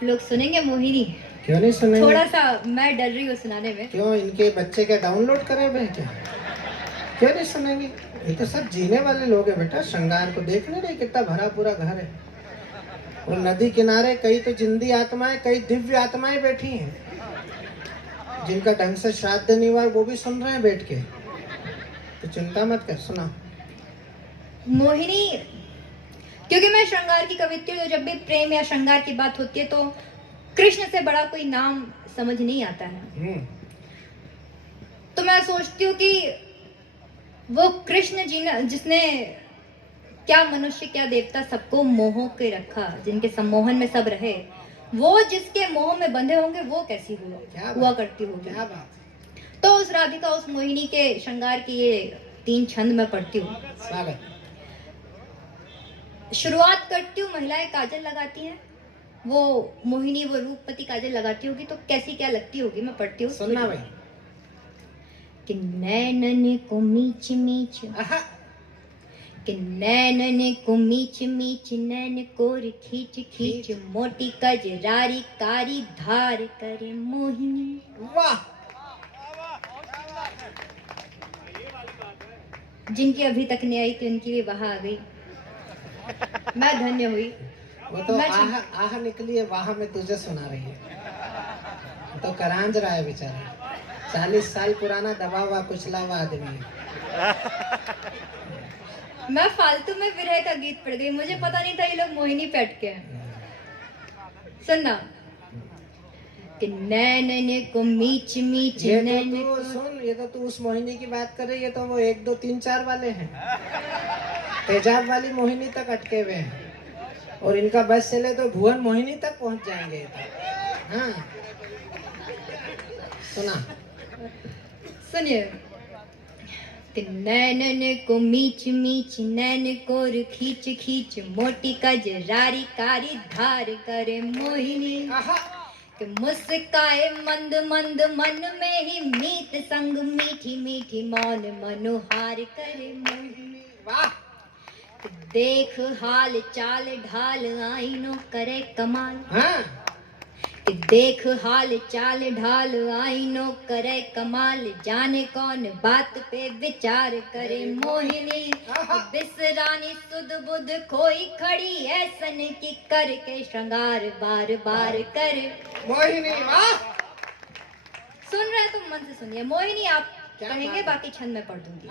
आप लोग सुनेंगे मोहिनी? क्यों नहीं सुनेंगे? थोड़ा सा मैं डर रही हूँ सुनाने में। क्यों, इनके बच्चे क्या डाउनलोड करे हुए हैं क्या? क्यों नहीं सुनेंगे? ये तो सब जीने वाले लोग हैं बेटा। श्रृंगार को देख नहीं रहे कितना भरा पूरा घर है। और नदी किनारे कई तो जिंदी आत्माएं, कई दिव्य आत्माएं बैठी हैं, जिनका ढंग से श्राद्ध नहीं हुआ, वो भी सुन रहे हैं बैठ के। तो चिंता मत कर, सुना। मोहिनी, क्योंकि मैं श्रृंगार की कवित्री हूँ, जब भी प्रेम या श्रृंगार की बात होती है तो कृष्ण से बड़ा कोई नाम समझ नहीं आता है। तो मैं सोचती हूँ कि वो कृष्ण जी ने, जिसने क्या मनुष्य क्या देवता सबको मोह के रखा, जिनके सम्मोहन में सब रहे, वो जिसके मोह में बंधे होंगे वो कैसी हुआ करती होगी। क्या बात। तो उस राधिका, उस मोहिनी के श्रृंगार की ये 3 छंद मैं पढ़ती हूँ। स्वागत। शुरुआत करती हूँ, महिलाएं काजल लगाती हैं, वो मोहिनी वो रूपपति काजल लगाती होगी तो कैसी क्या लगती होगी। मैं पढ़ती हूँ, सुनना भाई। कि नैनन को मीच मीच, कि नैनन को मीच मीच, नैन कोर खींच खींच, मोटी कजरारी कारी धार करे मोहिनी। वाह। जिनकी अभी तक नहीं आई थी उनकी भी वहां आ गई। मैं धन्य हुई। वो तो आह आह निकली है, वाह में तुझे सुना रही है। तो करांज रहा है बेचारा, 40 साल पुराना दबा हुआ कुचला हुआ आदमी है। मैं फालतू में विरह का गीत पढ़ गई, मुझे पता नहीं था ये लोग मोहिनी पे अटके हैं। सुनना, कि नैनन को मीच मीच, नैन को सुन, ये तो तू उस मोहिनी की बात कर रही है, तो वो 1 2 3 4 वाले हैं। तेजाब वाली मोहिनी तक अटके हुए हैं, और इनका बस चले तो भुवन मोहिनी तक पहुंच जाएंगे। हाँ सुना। सुनिए, कि नैनन को मीच मीच, नैन कोर खींच खींच, मोटी कजरारी कारी धार करे मोहिनी। कि मुस्काए मंद मंद, मन में ही मीत संग, मीठी मीठी मौन मनोहार करे मोहिनी। वाह। देख हाल चाल ढाल, आईनो करे कमाल। हाँ। कि देख हाल चाल ढाल, आईनो करे कमाल, जाने कौन बात पे विचार करे मोहिनी। बिसरानी सुध बुध खोई खड़ी, ऐसन की करके श्रृंगार बार बार करे मोहिनी। वाह। सुन रहे हैं तो मन से सुनिए। मोहिनी आप कहेंगे, बाकी छंद में पढ़ दूंगी।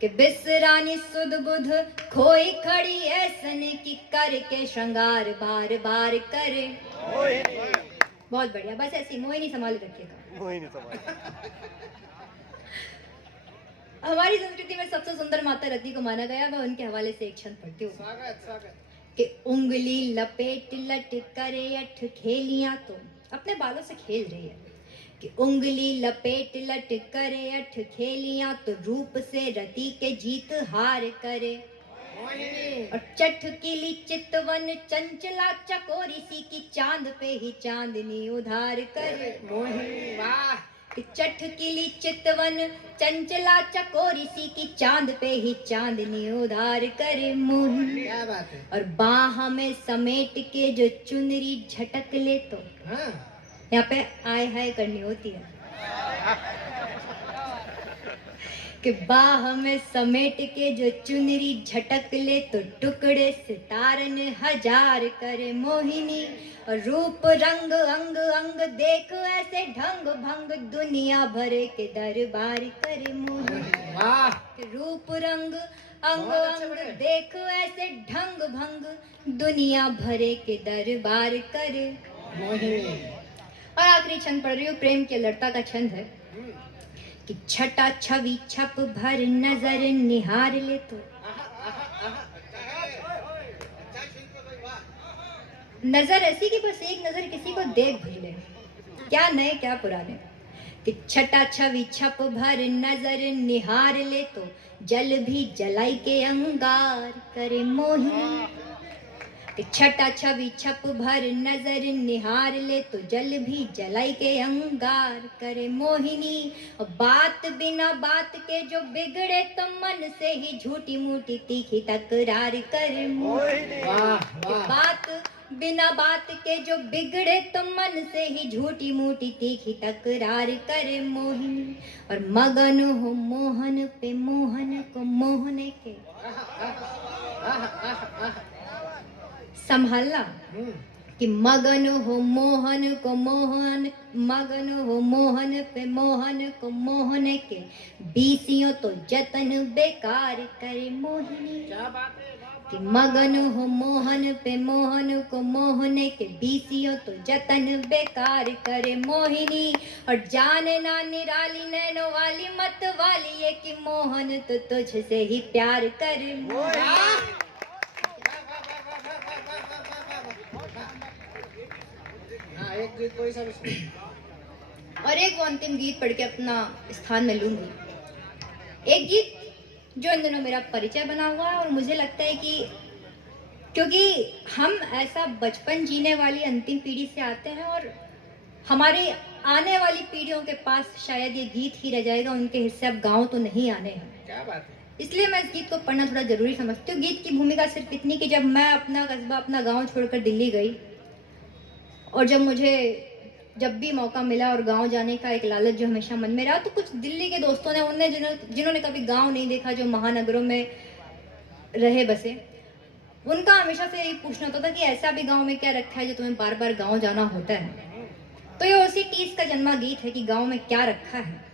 कि बिसरानी सुध बुध खोई खड़ी, ऐसन की करके श्रृंगार बार बार करे। बहुत बढ़िया, बस ऐसी मोहिनी संभाल रखिएगा। मोहिनी संभाल। हमारी संस्कृति में सबसे सुंदर माता रति को माना गया, मैं उनके हवाले से एक छंद पढ़ती हूँ। स्वागत स्वागत। कि उंगली लपेट लट करे अठ खेलियां, तो अपने बालों से खेल रही है। कि उंगली लपेट लट करे अठ खेलियां, तो रूप से रति के जीत हार करे। और चटकीली चितवन चंचला चकोरी सी, की चांद पे ही चांदनी उधार करे मोहिनी। वाह। कि चटकीली चितवन चंचला चकोरी सी, की चांद पे ही चांदनी उधार करे मोहिनी। क्या बात है। और बाह में समेट के जो चुनरी झटक ले, तो हाँ। यहाँ पे आय हाय करनी होती है। कि बाह में समेट के जो चुनरी झटक ले, तो टुकड़े सितारन हजार करे मोहिनी। और रूप रंग अंग अंग देख ऐसे ढंग भंग, दुनिया भरे के दरबार करे मोहिनी। वाह। रूप रंग अंग अंग देख ऐसे ढंग भंग, दुनिया भरे के दरबार करे मोहिनी। और आखिरी छंद पढ़ रही हूँ, प्रेम के लड़ता का छंद है। कि छटा छवि छप भर नजर निहार ले, तो नजर ऐसी कि बस एक नजर किसी को देख भी ले, क्या नए क्या पुराने। कि छटा छवि छप भर नजर निहार ले, तो जल भी जलाई के अंगार करे मोहिनी। कि छटा छवि छप भर नजर निहार ले तो जल भी जलाई के अंगार करे मोहिनी। और बात बिना बात के जो बिगड़े तो मन से ही झूठी मूठी तीखी तकरार करे मोहिनी। बात बिना बात के जो बिगड़े तो मन से ही झूठी मूठी तीखी तकरार करे मोहिनी। और मगन हो मोहन पे मोहन को मोहने के संभालना कि मगन हो मोहन को मोहन, मगन हो मोहन पे मोहन को मोहन के बीसियों तो जतन बेकार करे मोहिनी। क्या बात है कि मगन हो मोहन पे मोहन को मोहने के बीसियों तो जतन बेकार करे मोहिनी। और जाने ना निराली नैनो वाली मत वाली ये कि मोहन तो तुझसे ही प्यार करे मोहिनी। एक गीत कोई सा और एक वो अंतिम गीत पढ़ के अपना स्थान में लूंगी। एक गीत जो इन दिनों मेरा परिचय बना हुआ है और मुझे लगता है कि क्योंकि हम ऐसा बचपन जीने वाली अंतिम पीढ़ी से आते हैं और हमारी आने वाली पीढ़ियों के पास शायद ये गीत ही रह जाएगा, उनके हिस्से अब गाँव तो नहीं आने हैं। क्या बात है। इसलिए मैं इस गीत को पढ़ना थोड़ा जरूरी समझती हूँ। गीत की भूमिका सिर्फ इतनी कि जब मैं अपना कस्बा अपना गाँव छोड़कर दिल्ली गई और जब मुझे जब भी मौका मिला और गांव जाने का एक लालच जो हमेशा मन में रहा, तो कुछ दिल्ली के दोस्तों ने उनने जिन्होंने कभी गांव नहीं देखा, जो महानगरों में रहे बसे, उनका हमेशा से यही पूछना होता था कि ऐसा भी गांव में क्या रखा है जो तुम्हें बार बार गांव जाना होता है। तो ये उसी टीस का जन्मा गीत है कि गाँव में क्या रखा है।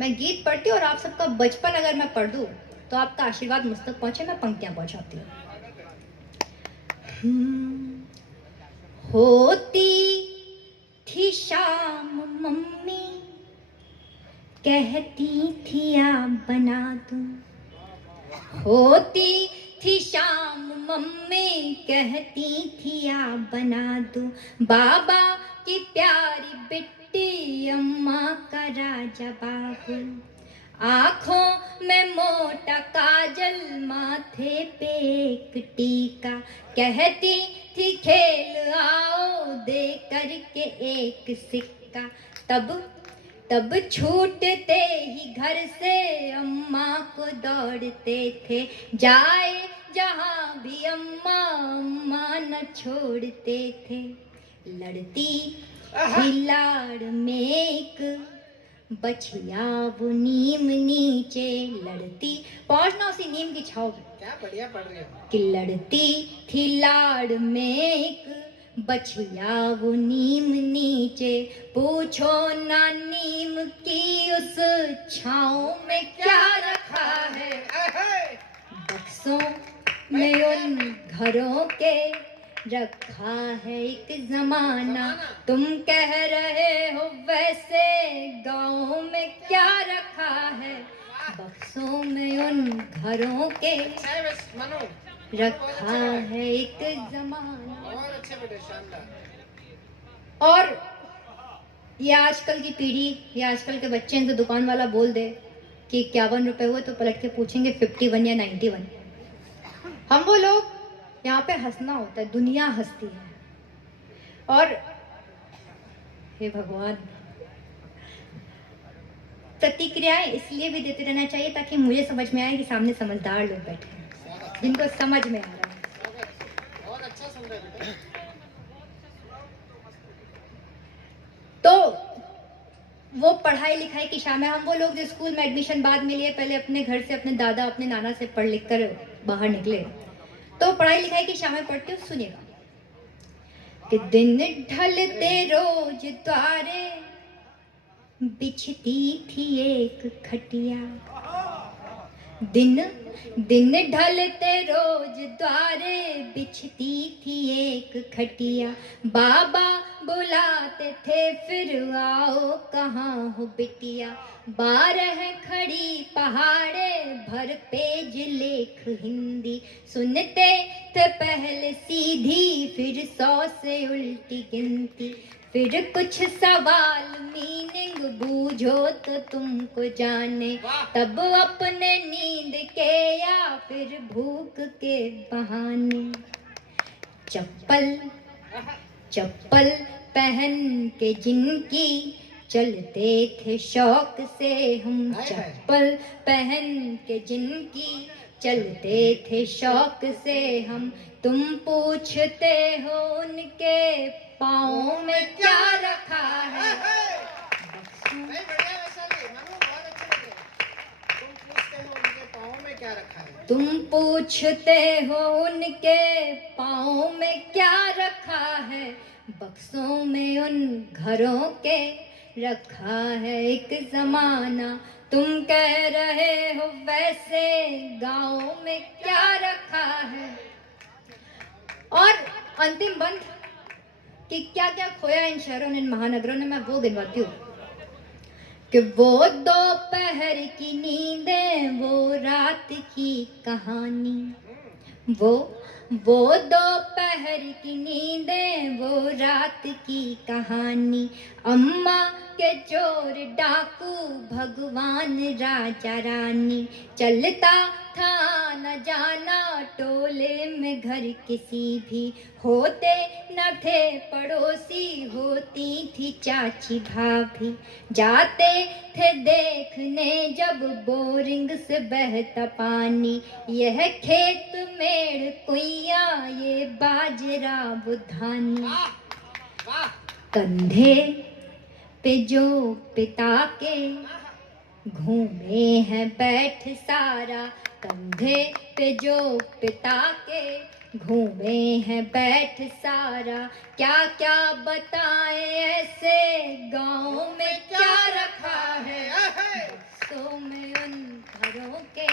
मैं गीत पढ़ती हूँ और आप सबका बचपन अगर मैं पढ़ दूँ तो आपका आशीर्वाद मुझ तक पहुंचे, मैं पंक्तियां पहुंचाती हूँ। होती थी शाम मम्मी कहती थी आप बना दूं। होती थी शाम मम्मी कहती थी आप बना दूं। बाबा की प्यारी बिट्टी अम्मा का राजा बाबू। आँखों में मोटा काजल माथे पे एक टीका। कहती थी खेल आओ दे करके एक सिक्का। तब छूटते ही घर से अम्मा को दौड़ते थे। जाए जहाँ भी अम्मा अम्मा न छोड़ते थे। लड़ती ही लाड़ में एक बछिया वो नीम नीचे लड़ती। पहुंचना उसी नीम की छाव पे। क्या बढ़िया पढ़ रही हो। कि लड़ती थी लाड़ में एक बछिया वो नीम नीचे। पूछो ना नीम की उस छाव में क्या रखा है। बक्सों में उन घरों के रखा है एक जमाना। तुम कह रहे हो वैसे गाँव में क्या रखा है। बक्सों में उन घरों के रखा है एक जमाना। और अच्छे बेटे, शानदार। और ये आजकल की पीढ़ी, ये आजकल के बच्चे, इनसे दुकान वाला बोल दे कि 51 रुपए हुए तो पलट के पूछेंगे 51 या 91। हम वो लोग यहाँ पे हंसना होता है, दुनिया हंसती है। और हे भगवान, प्रतिक्रियाएं इसलिए भी देते रहना चाहिए ताकि मुझे समझ में आए कि सामने समझदार लोग बैठे हैं जिनको समझ में आ रहा है। और अच्छा सुन रहे बेटे। तो वो पढ़ाई लिखाई की शाम है। हम वो लोग जो स्कूल में एडमिशन बाद में लिए, पहले अपने घर से अपने दादा अपने नाना से पढ़ लिख कर बाहर निकले, तो पढ़ाई लिखाई की शामें पढ़ते हो। सुनिएगा कि दिन ढलते रोज द्वारे बिछती थी एक खटिया। दिन ढलते रोज द्वारे बिछती थी एक खटिया। बाबा बुलाते थे फिर आओ कहाँ हो बिटिया। 12 खड़ी पहाड़े भर पेज लेख हिंदी। सुनते थे पहले सीधी फिर 100 से उल्टी गिनती। फिर कुछ सवाल मीनिंग बूझो तो तुमको जाने। तब अपने नींद के या फिर भूख के बहाने चप्पल चप्पल पहन के जिनकी चलते थे शौक से हम, चप्पल पहन के जिनकी चलते थे शौक से हम, तुम पूछते हो उनके पाँव में क्या रखा है। तुम पूछते हो उनके पाँव में क्या रखा है, बक्सों में उन घरों के रखा है एक जमाना। तुम कह रहे हो वैसे गाँव में क्या रखा है। और अंतिम बंद कि क्या क्या खोया इन शहरों ने, इन महानगरों ने, मैं वो गिनवाती हूँ कि वो दोपहर की नींदें, वो रात की कहानी, वो दोपहर की नींदें, वो रात की कहानी, अम्मा के चोर डाकू भगवान राजा रानी, चलता था न जाना टोले में घर किसी भी, होते न थे पड़ोसी, होती थी चाची भाभी, जाते थे देखने जब बोरिंग से बहता पानी, यह खेत मेड़ कुइया, ये बाजरा बुधानी, कंधे पे जो पिता के घूमे हैं बैठ सारा, कंधे पे जो पिता के घूमे हैं बैठ सारा, क्या क्या बताएं ऐसे गाँव में क्या रखा है, बक्सों में उन घरों के